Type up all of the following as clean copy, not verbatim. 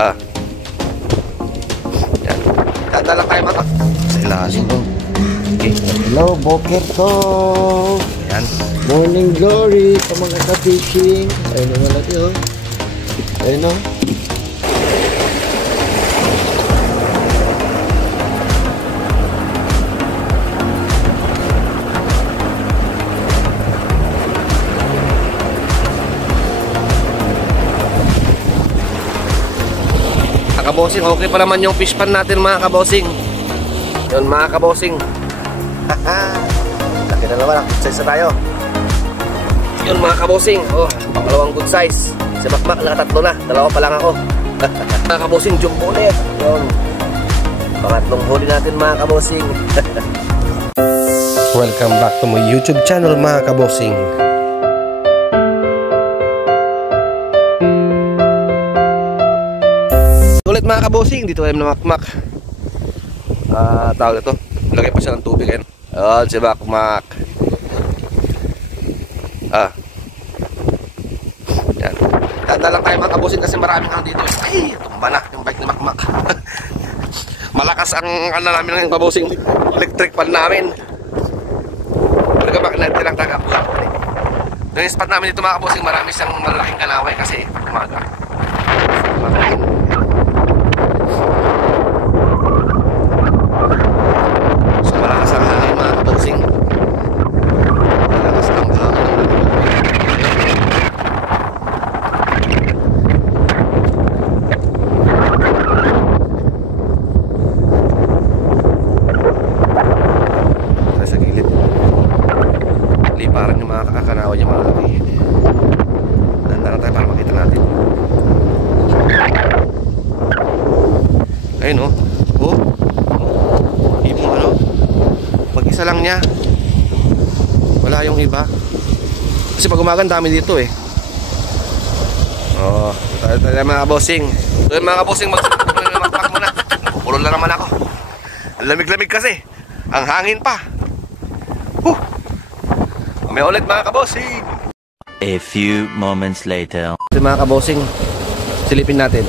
Ah. Yan. Dadala tayo mga sa ilalim. Okay. Hello, Boker to. Yan. Morning glory sa mga ka-fishing. Ayun naman natin, oh. Ayun, oh. Kabosing, okay pa naman yung fish pan natin mga kabosing. Yun mga kabosing. Laki na naman, good size na tayo. Yun mga kabosing, oh, pangalawang good size. Si Makmak nakatatlo na, dalawa pa lang ako. Mga kabosing, jumbo ulit. Yun, pangatlong huli natin mga kabosing. Welcome back to my YouTube channel mga kabosing. Ulit mga kabosing, dito tayo na Makmak. Tawag ito, lagay pa siya ng tubig. Ayun, si Makmak. Yan. Dadalang tayo mga kabosing kasi maraming ano dito. Ay, tumba na yung bike ni Makmak. Malakas ang ano namin ng kabosing, electric pan namin. Pero kapag nagtilang tagapulang. Yung spot namin dito mga kabosing, marami siyang malaking kalaway kasi umaga. Makain. So malakas ang hangin mga kabosing. Malakas ang hangin. Sa gilid. Liparan yung mga kakanawa niya mga laki. Handa na tayo para makita natin. Ayun oh. Oh. Ibang ano. Mag-isa lang niya. Wala yung iba. Kasi pag umaga dami dito eh. Oh, tayo mga kabosing. So yun mga kabosing, magpapak muna. Napupulol na naman ako. Ang lamig-lamig kasi. Ang hangin pa. May ulit mga kabosing. A few moments later. So mga kabosing, silipin natin.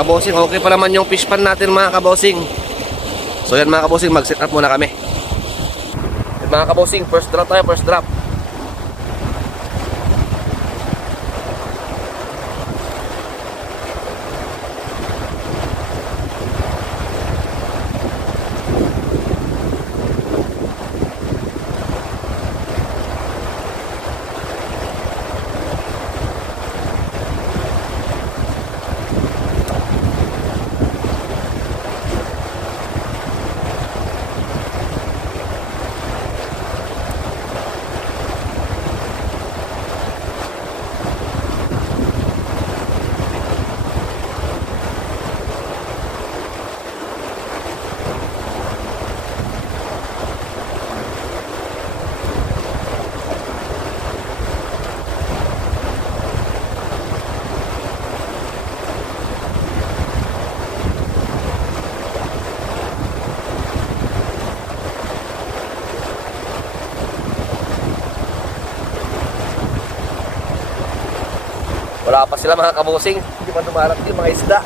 Kabosing, okay pa naman yung fish pan natin mga kabosing. So yan mga kabosing, mag set up muna kami. Mga kabosing, first drop tayo, first drop. Wala pa sila mga kabosing, hindi pa dumarating yung mga isda.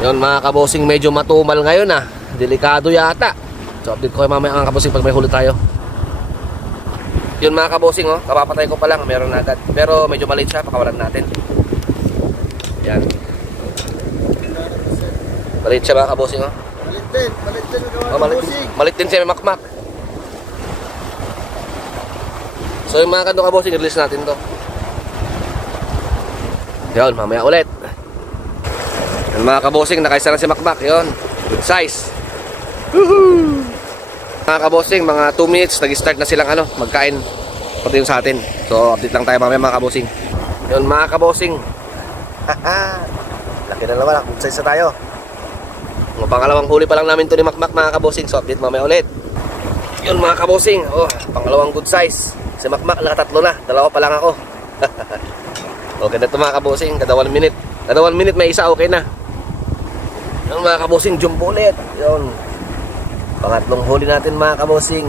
Yun mga kabosing, medyo matumal ngayon ah. Delikado yata. So update ko kayo mamaya mga kabosing pag may huli tayo. Yun mga kabosing oh, kapapatay ko pa lang, meron na agad. Pero medyo maliit siya, pakawalan natin. Yan. Maliit siya mga kabosing oh. Malit din Oh, malit din siya, may makmak. So yung mga kanto kabosing, release natin to. Yun, mamaya ulit. Yung mga kabosing, nakaisa na si makmak. Yun, good size. Woohoo! Mga kabosing, mga 2 minutes, nag-start na silang ano, magkain. Pati yung sa atin. So update lang tayo mamaya mga kabosing. Yun mga kabosing. Laki na naman, good size na tayo. Mga pangalawang huli pa lang namin to ni makmak mga kabosing. So update mamaya ulit. Yun mga kabosing, oh, pangalawang good size. Si makmak, nakatatlo na, dalawa pa lang ako. Okay na ito mga kabosing, kada 1 minute. Kada 1 minute may isa, okay na. Yun mga kabosing, jumbo ulit. Yun, pangatlong huli natin mga kabosing.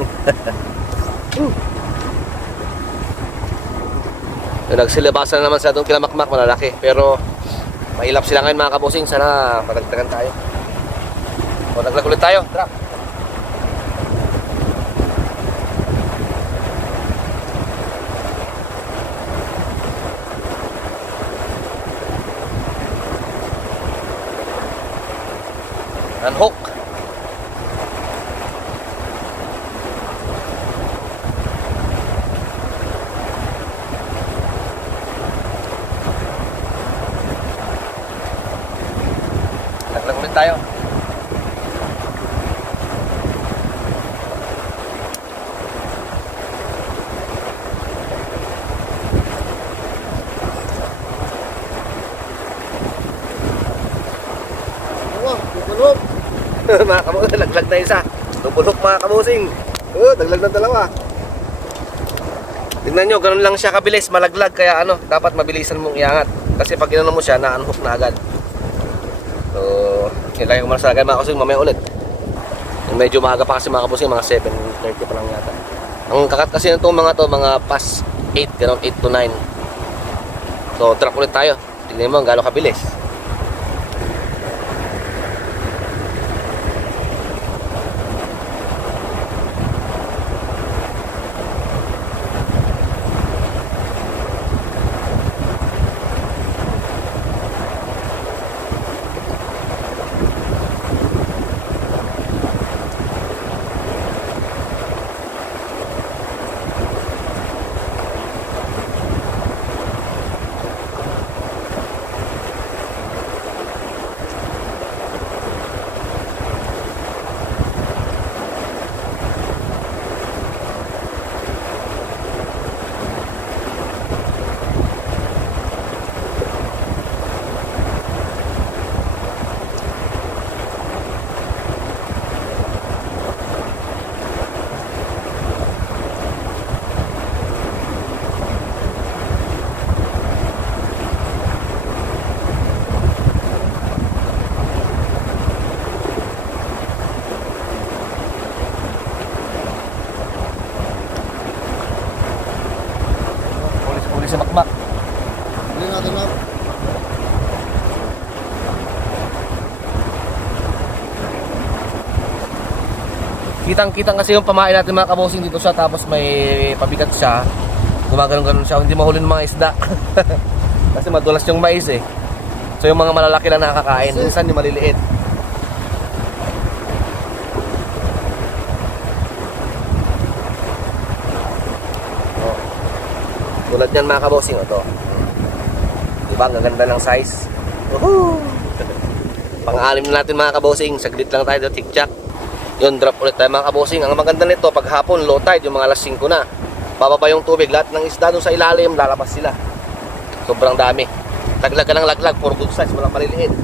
Yun, nagsilibasan na naman sa itong kinamakmak, malalaki. Pero mahilap sila ngayon mga kabosing. Sana madagdagan tayo. O, naglag ulit tayo, drop. Unhook. Naglag ulit tayo. Mga kabosing, laglag na isa. Tubulok mga kabosing. Daglag na dalawa. Tingnan nyo, ganun lang siya kabilis, malaglag. Kaya ano, dapat mabilisan mong iangat. Kasi pag inano mo siya, na-unhook na agad. So, nilagay ko muna sa agad mga kabosing, mamaya ulit. Medyo maaga pa kasi mga kabosing, mga 7:30 pa lang yata. Ang kakat kasi nitong mga to, mga past 8, ganun, 8 to 9. So, track ulit tayo. Tingnan mo, gano'ng kabilis. Sa makmak. Hindi natin lang. Kitang-kitang kasi yung pamain natin mga kabosing dito siya, tapos may pabigat siya. Gumagano'n siya, hindi mahuli ng mga isda. Kasi madulas yung mais eh. So yung mga malalaki lang nakakain, minsan yung maliliit. Tulad yan mga kabosing, ito. Diba, ang gaganda ng size. Pang-alim na natin mga kabosing. Saglit lang tayo, tik-chak. Yun, drop ulit tayo mga kabosing. Ang maganda nito, pag hapon, low tide, yung mga alas 5 na. Bababa yung tubig, lahat ng isda doon sa ilalim, lalabas sila. Sobrang dami. Laglag ka ng laglag, for good size, walang maliliit.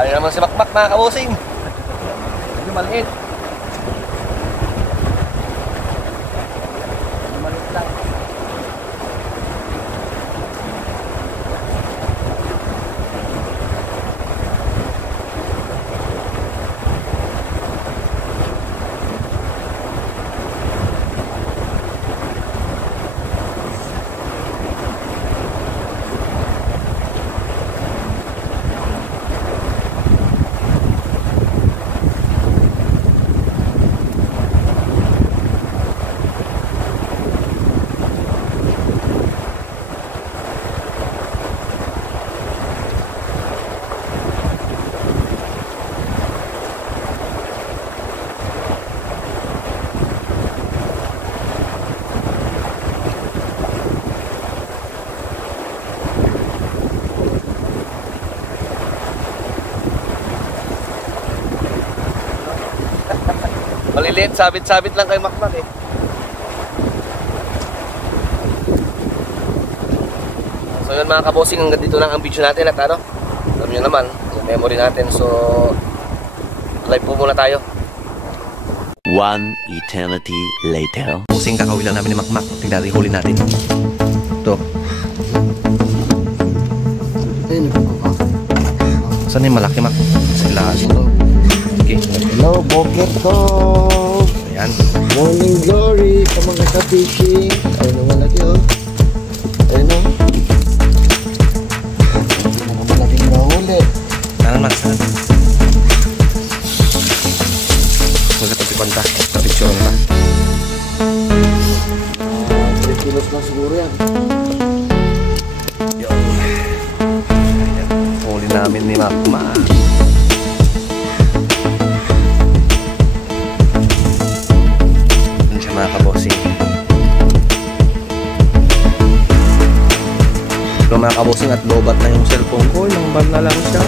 Ayaw naman si Makmak mga kabosing. Medyo maliit. Maliit lang. Maliliit, sabit-sabit lang kay Makmak eh. So yun mga kabosing, hanggang dito lang ang video natin at ano, alam nyo naman, yung memory natin. So, live po muna tayo. One eternity later. Kabosing, kakawin lang namin ni Makmak. Tignan natin, huli natin. Ito. Ayun, nagpapaka. Saan yung malaki, Mak? Sa ilalim. Okay. Hello, Boker Talk! Ayan. Morning glory sa mga ka-fishing. Ayun ang malaki oh. Ayun oh. Ayun ang malaking nahuli. Saan, Mak? Saan? Magkatapipan ta. Tapicture ta. 3 kilos lang siguro yan. Yun. Ayan. Huli namin ni Makmak. Mga kabosing. So mga kabosing, at lobat na yung cellphone ko. Nang na lang siya.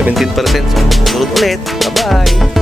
17%. So, susunod ulit. Bye-bye.